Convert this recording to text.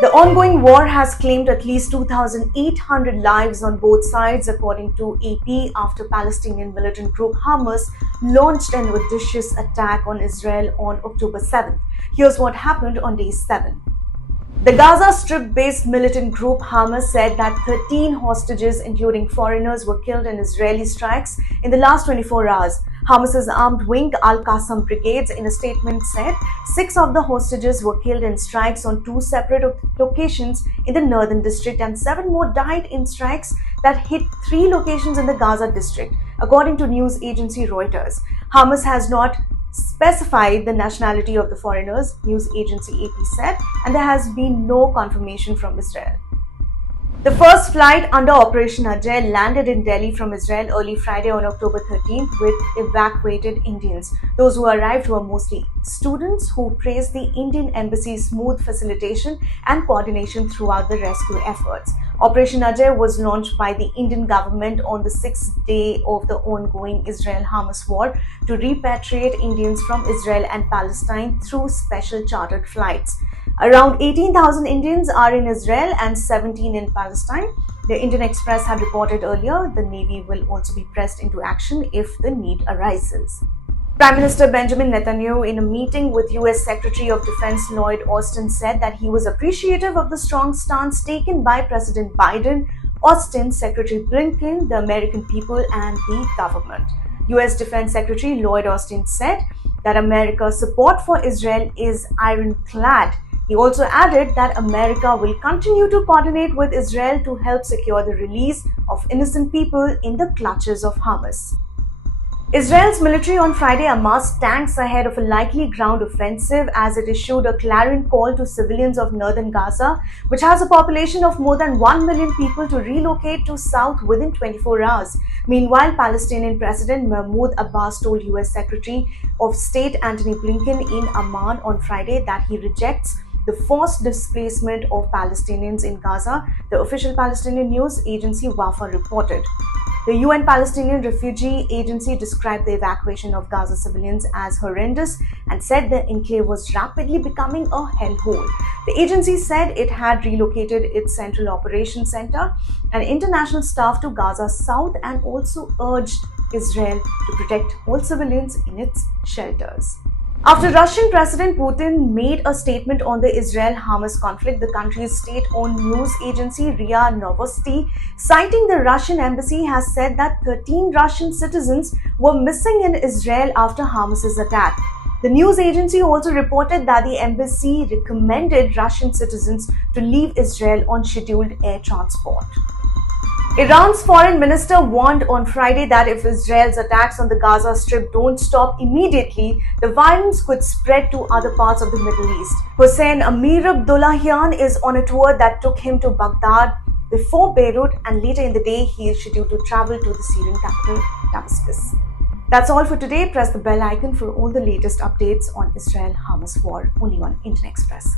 The ongoing war has claimed at least 2,800 lives on both sides, according to AP, after Palestinian militant group Hamas launched an audacious attack on Israel on October 7th. Here's what happened on day 7. The Gaza Strip-based militant group Hamas said that 13 hostages, including foreigners, were killed in Israeli strikes in the last 24 hours. Hamas's armed wing, Al-Qassam Brigades, in a statement said 6 of the hostages were killed in strikes on 2 separate locations in the northern district, and 7 more died in strikes that hit 3 locations in the Gaza district, according to news agency Reuters. Hamas has not specified the nationality of the foreigners, news agency AP said, and there has been no confirmation from Israel. The first flight under Operation Ajay landed in Delhi from Israel early Friday on October 13th with evacuated Indians. Those who arrived were mostly students who praised the Indian embassy's smooth facilitation and coordination throughout the rescue efforts. Operation Ajay was launched by the Indian government on the 6th day of the ongoing Israel-Hamas war to repatriate Indians from Israel and Palestine through special chartered flights. Around 18,000 Indians are in Israel and 17 in Palestine. The Indian Express had reported earlier the Navy will also be pressed into action if the need arises. Prime Minister Benjamin Netanyahu, in a meeting with US Secretary of Defense Lloyd Austin, said that he was appreciative of the strong stance taken by President Biden, Austin, Secretary Blinken, the American people, and the government. US Defense Secretary Lloyd Austin said that America's support for Israel is ironclad. He also added that America will continue to coordinate with Israel to help secure the release of innocent people in the clutches of Hamas. Israel's military on Friday amassed tanks ahead of a likely ground offensive as it issued a clarion call to civilians of northern Gaza, which has a population of more than 1 million people, to relocate to south within 24 hours. Meanwhile, Palestinian President Mahmoud Abbas told US Secretary of State Antony Blinken in Amman on Friday that he rejects the forced displacement of Palestinians in Gaza, the official Palestinian news agency Wafa reported. The UN Palestinian Refugee Agency described the evacuation of Gaza civilians as horrendous and said the enclave was rapidly becoming a hellhole. The agency said it had relocated its Central Operations Center and international staff to Gaza South and also urged Israel to protect all civilians in its shelters. After Russian President Putin made a statement on the Israel-Hamas conflict, the country's state-owned news agency RIA Novosti, citing the Russian embassy, has said that 13 Russian citizens were missing in Israel after Hamas's attack. The news agency also reported that the embassy recommended Russian citizens to leave Israel on scheduled air transport. Iran's foreign minister warned on Friday that if Israel's attacks on the Gaza Strip don't stop immediately, the violence could spread to other parts of the Middle East. Hossein Amir Abdollahian is on a tour that took him to Baghdad before Beirut, and later in the day he is scheduled to travel to the Syrian capital, Damascus. That's all for today. Press the bell icon for all the latest updates on Israel-Hamas war, only on Indian Express.